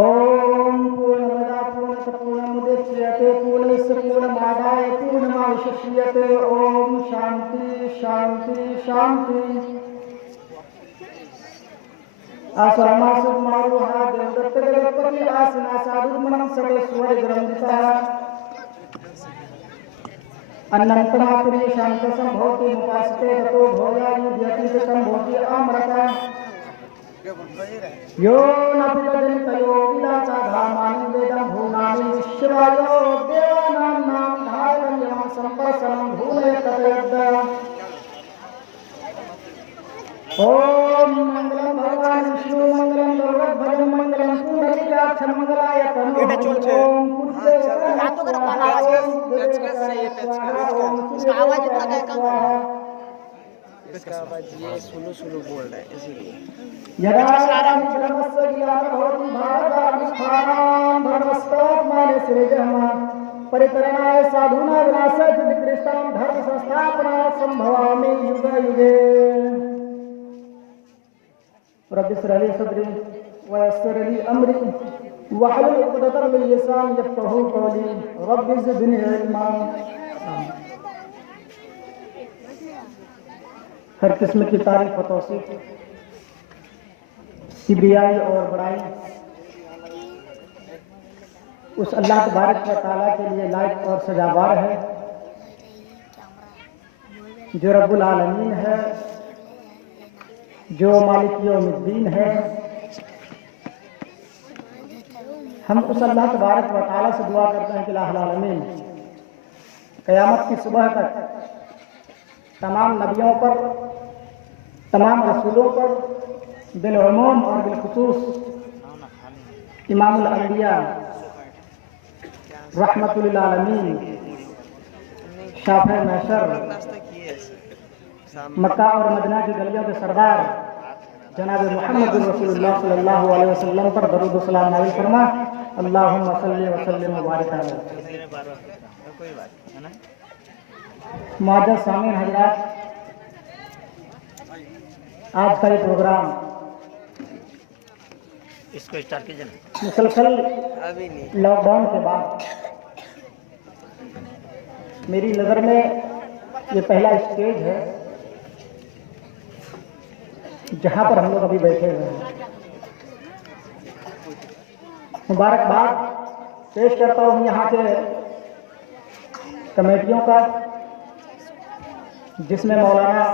ओम पूर्णमदा पूर्णमुदच्यते पूर्णस्य पूर्णमादाय पूर्णमेवावशिष्यते. ओम शांति शांति शांति. आसमासुमारुहा देवदत्तगणपति आसना साधुमनं सर्वेश्वर ग्रंथितः अन्नंतमात्रे शांतसंभवति मुपासते ततो भोगानि व्यतीतं भवति अमृता. यो नपितजनितयो विदाता धामानि वेदं भूनानि विश्वायो देवानां नाम धारण्यं संपर्शनं भूनय ततयद्. ओम मंगलम भगवान विष्णु मंगलम गरुड़ध्वज मंगलम पुंडरीकाक्ष मंगलाय तनो. ओम इसका आवाज ये सुलो सुलो बोल रहा है इसीलिए. परितरणाय साधूना विनाशाय निकृष्टां धर्म संस्थापना संभवामि युगे युगे. रब्बि इश्रह ली सदरी वयस्सिर ली अमरी वहलुल उक़दतम मिन लिसानी यफ़क़हू क़ौली. रब्बि ज़िदनी इल्मा. हर किस्म की तारीफ व तौसीफ किबरियाई और बड़ाई उस अल्लाह तबारक व तआला के लिए लायक और सजावार है जो रब्बुल आलमीन है, जो मालिक यौमिद्दीन है. हम उस अल्लाह तबारक व तआला से दुआ करते हैं कि इलाहुल आलमीन क़यामत की सुबह तक तमाम नबियों पर, तमाम रसूलों पर बिलउमूम और बिलखुसूस इमामुल अंबिया रहमतुल लिल आलमीन शाफ़े महशर मक्का और मदीना की गलियों के सरदार जनाब मुहम्मद रसूलुल्लाह सल्लल्लाहु अलैहि वसल्लम पर दरूद व सलाम नाज़िल फरमा. अल्लाहुम्मा सल्लि व सल्लिम व बारिक अलैहि. मुअज़्ज़ज़ सामीन हज़रात, आज का ये प्रोग्राम इसको स्टार्ट कीजिए ना. मुसलसल अभी नहीं. लॉकडाउन के बाद मेरी नज़र में ये पहला स्टेज है जहाँ पर हम लोग अभी बैठे हुए हैं. मुबारकबाद पेश करता हूँ यहाँ के कमेटियों का, जिसमें मौलाना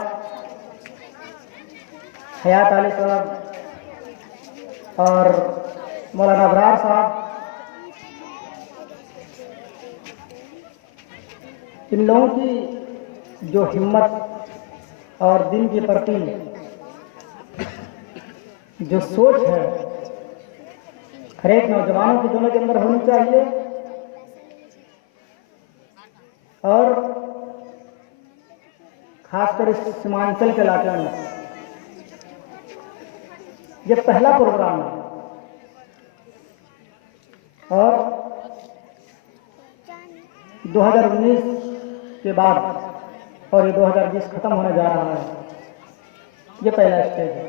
हयात अली साहब और मौलाना अबरार साहब, इन लोगों की जो हिम्मत और दिन के प्रति जो सोच है हर एक नौजवानों के दिलों के अंदर होनी चाहिए. और खासकर इस सीमांचल के इलाके में ये पहला प्रोग्राम है और 2019 के बाद और ये 2020 खत्म होने जा रहा है, ये पहला स्टेज है।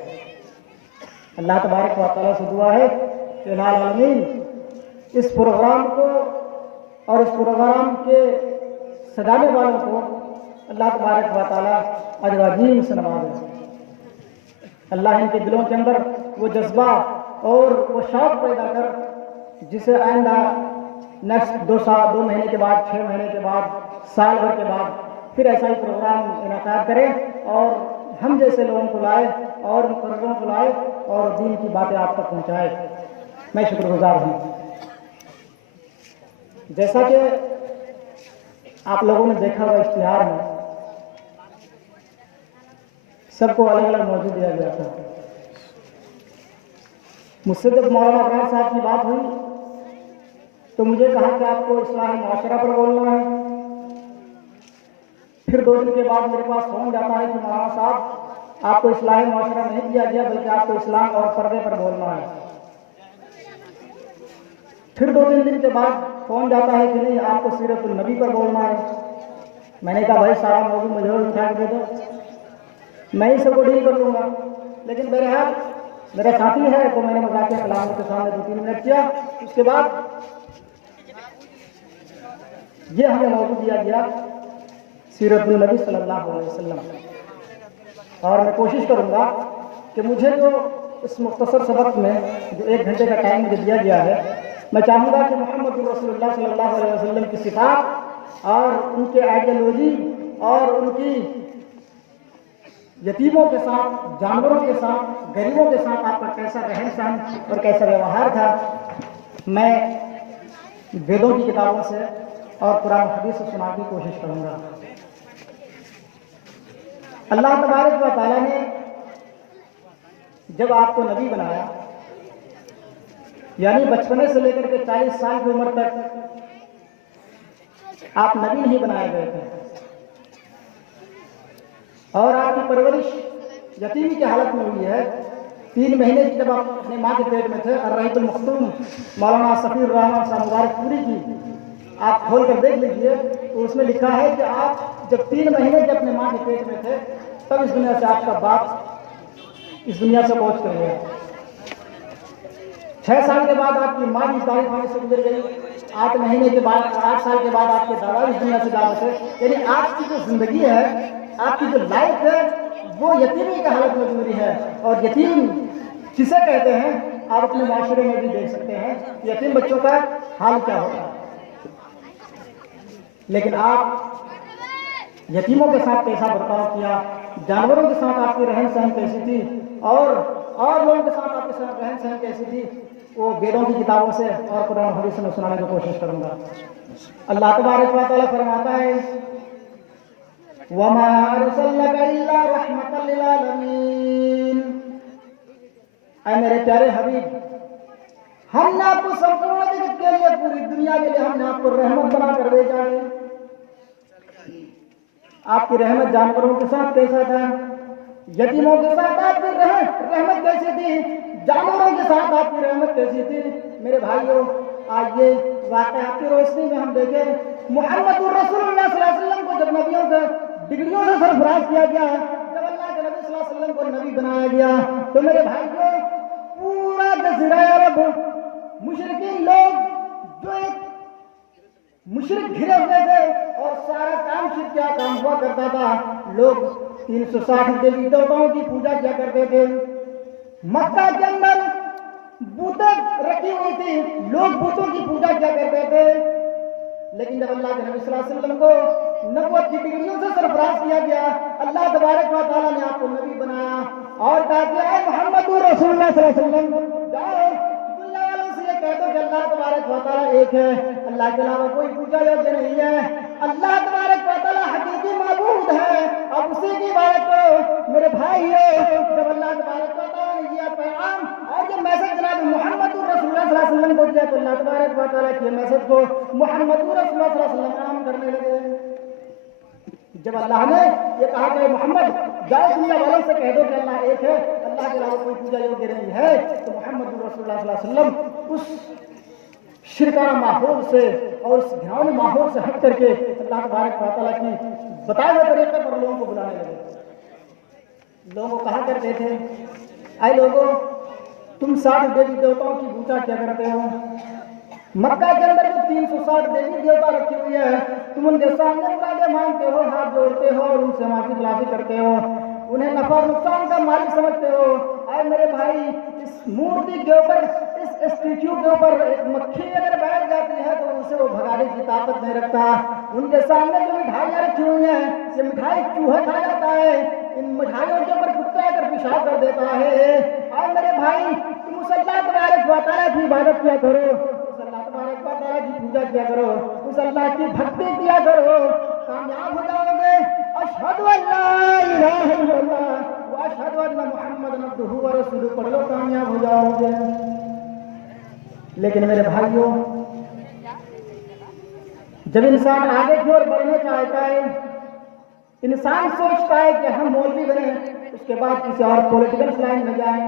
अल्लाह तबारक व तआला से दुआ है कि इलाही आलमीन इस प्रोग्राम को और इस प्रोग्राम के सजाने वालों को अल्लाह तबारक व तआला अजर अजीम से नवाजे। अल्लाह इनके दिलों के अंदर वो जज्बा और वो शौक़ पैदा कर जिसे आइंदा नेक्स्ट 2 महीने के बाद, 6 महीने के बाद, साल भर के बाद फिर ऐसा ही प्रोग्राम इनेकाद करें और हम जैसे लोगों को लाए और मुकर्ररों को लाए और दीन की बातें आप तक पहुँचाए। मैं शुक्रगुजार हूँ। जैसा कि आप लोगों ने देखा हुआ इश्तिहार में सबको अलग अलग मौजूद दिया गया था। मुझसे जब मौलाना अब्रार साहब की बात हुई तो मुझे कहा कि आपको इस्लाही मुआशरा पर बोलना है। फिर 2 दिन के बाद मेरे पास फोन जाता है कि मौलाना साहब आपको इस्लाही मुआशरा नहीं दिया गया बल्कि आपको इस्लाम और पर्दे पर बोलना है। फिर 2-3 दिन के बाद फोन जाता है कि नहीं आपको सीरतुल नबी पर बोलना है। मैंने कहा भाई सारा मौजूद मुझे उठा के दे दो, मैं ही सबको डील कर लूँगा। लेकिन बहरहाल मेरा साथी है तो मैंने मजाकिया कलाम के सामने 2-3 मिनट किया। उसके बाद ये हमें मौजू दिया गया सीरतुल नबी सल्लल्लाहु अलैहि वसल्लम। और मैं कोशिश करूँगा कि मुझे जो इस मुख्तसर सबक में जो 1 घंटे का टाइम मुझे दिया गया है, मैं चाहूँगा कि मोहम्मद रसूलुल्लाह सल्लल्लाहु अलैहि वसल्लम की सिफ़ात और उनके आइडियोलॉजी और उनकी यतीमों के साथ, जानवरों के साथ, गरीबों के साथ आपका कैसा रहन सहन और कैसा व्यवहार था, मैं वेदों की किताबों से और कुरान हदीस से सुनाने की कोशिश करूँगा। अल्लाह तबारक व तआला ने जब आपको नबी बनाया, यानी बचपने से लेकर के 40 साल की उम्र तक आप नबी नहीं बनाए गए थे और आपकी परवरिश यतीमी की हालत में हुई है। 3 महीने की जब आप अपने माँ के पेट में थे, अर्रहीकुल मखतूम मौलाना सफीर रहमान साहब मुबारकपुरी की आप खोल कर देख लीजिए तो उसमें लिखा है कि आप जब 3 महीने के अपने माँ के पेट में थे तब इस दुनिया से आपका बाप इस दुनिया से पहुँच कर गया। 6 साल के बाद आपकी माँ भी तारीफ होने से गुजर गई। 8 महीने के बाद, 8 साल के बाद आपके दादा इस दुनिया से जा बसे। यानी आपकी जो जिंदगी है, आपकी जो लाइफ है, वो यतीमी की हालत में गुजरी है। और यतीम किसे कहते हैं आप अपने माशरे में भी देख सकते हैं, यतीम बच्चों का हाल क्या होता है। लेकिन आप यतीमों के साथ कैसा बर्ताव किया, जानवरों के साथ आपकी रहन सहन कैसी थी और लोगों के साथ आपके साथ रहन सहन कैसी थी, वो वेदों की किताबों से और कुरान हदीस में सुनाने की कोशिश करूंगा। अल्लाह तबारक व तआला फरमाता है वमा अरसलनाका इल्ला रहमतल लिल आलमीन। ऐ मेरे प्यारे हबीब, हमने आपको संपूर्ण जगत के लिए, पूरी दुनिया के लिए हमने आपको रहमत बना कर भेजा है। आपकी रहमत जानवरों के साथ कैसा था, यतीमों के साथ आपकी रहमत कैसी थी, जानवरों के साथ आपकी रहमत कैसी थी। मेरे भाइयों, आज ये वाक़या आपकी रोशनी में हम देखें। मुहम्मदुर रसूलुल्लाह सल्लल्लाहु अलैहि वसल्लम को जब नबियों के डिग्रियों से सरफराज किया गया, जब अल्लाह के नबी सल्लल्लाहु अलैहि वसल्लम को नबी बनाया गया, तो मेरे भाइयों पूरा जज़ीरा अरब मुशरिकीन लोग जो एक मुशरिक घिरे हुए थे और सारा काम शिर्क का काम हुआ करता था। लोग 360 देवी देवताओं की पूजा किया करते थे। मक्का के अंदर बूतें रखी हुई थी, लोग बूतों की पूजा किया करते थे। लेकिन जब अल्लाह के नबी सल्लल्लाहु अलैहि वसल्लम को नबुव्वत की डिग्रियों से सरफराज किया गया, अल्लाह तबारक व तआला ने आपको नबी बनाया और कहा कि ऐ मुहम्मदुर रसूलुल्लाह सल्लल्लाहु अलैहि वसल्लम, जाओ दुनिया वालों से ये कह दो कि अल्लाह तबारक व तआला एक है, अल्लाह के अलावा कोई पूजा योग्य नहीं है। अल्लाह तबारक व तआला हकीकी माबूद है। अब उसी की इबादत करो। मेरे भाइयों, जब अल्लाह तबारक व तआला ने ये पैगाम और ये मैसेज जनाब मुहम्मदुर रसूलुल्लाह सल्लल्लाहु अलैहि वसल्लम को दिया, तो अल्लाह तबारक व तआला के मैसेज को मुहम्मदुर रसूलुल्लाह सल्लल्लाहु अलैहि वसल्लम आम करने लगे। जब अल्लाह ने ये कहा कि मोहम्मद जाओ दुनिया वालों से कह दो कि अल्लाह एक है, अल्लाह के अलावा कोई पूजा योग्य नहीं है, तो मोहम्मद रसूलुल्लाह सल्लल्लाहु अलैहि वसल्लम उस शिरकाना माहौल से और उस घिनौने माहौल से हट करके अल्लाह तबारक व तआला की बताए हुए तरीके पर लोगों को बुलाने लगे। लोगों को कहा करते थे, आए लोगों, तुम 60 देवी देवताओं की पूजा क्या करते हो? मक्का के अंदर जो 360 देवी देवता रखी हुई है, तुम उनके सामने मुरादे मांगते हो, हाथ जोड़ते हो और उनसे माफी तलाफी करते हो, उन्हें नफा नुकसान का मालिक समझते हो। आए मेरे भाई, इस मूर्ति के ऊपर, इस स्टैच्यू के ऊपर एक मक्खी अगर बैठ जाती है तो उसे वो भगाने की ताकत नहीं रखता। उनके सामने जो मिठाइयाँ रखी हुई हैं, ये मिठाई चूहा खा जाता है, इन मिठाइयों के ऊपर कुत्ता आकर पेशाब कर देता है। और मेरे भाई, तुम उस अल्लाह तबारक व तआला की इबादत किया करो, उस अल्लाह तबारक व तआला की पूजा किया करो, उस अल्लाह की भक्ति किया करो, कामयाब हो जाओगे। अशहदु अल्ला इलाहा इल्लल्लाह व अशहदु अन्ना मुहम्मदन अब्दुहु व रसूलुहु पढ़ लो, कामयाब हो जाओगे। लेकिन मेरे भाइयों, जब इंसान आगे की ओर बढ़ना चाहता है, इंसान सोचता है कि हम मौलवी बने, उसके बाद किसी और पॉलिटिकल लाइन में जाएं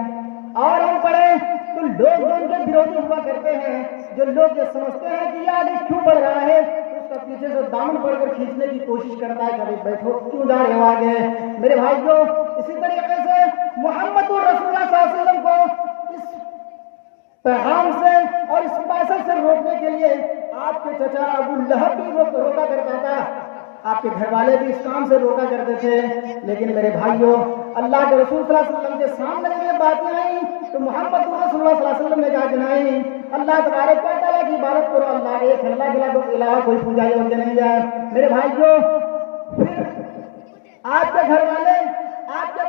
और हम पढ़े, तो लोग जो उनके विरोधी हुआ करते हैं, जो लोग ये समझते हैं कि ये आगे क्यों बढ़ रहा है, तो उसका पीछे से दामन पकड़कर खींचने की कोशिश करता है, कभी बैठो, क्यों जा रहे हो आगे। मेरे भाइयों, इसी तरीके से मोहम्मद रसूलुल्लाह सल्लल्लाहु अलैहि वसल्लम को इस पैगाम से और इस मैसेज से रोकने के लिए आपके चचा अबू लहब भी रोका करता था, आपके घर वाले भी इस काम से रोका करते थे। लेकिन मेरे भाइयों, अल्लाह के रसूल सल्लल्लाहु अलैहि वसल्लम के सामने जब ये बातें आई तो मोहम्मद रसूलुल्लाह सल्लल्लाहु अलैहि वसल्लम ने कहा कि नहीं, अल्लाह तबारक व तआला की इबादत करो, अल्लाह एक, अल्लाह के अलावा कोई पूजा योग्य नहीं है। मेरे भाइयों, फिर आपके घर वाले, आपके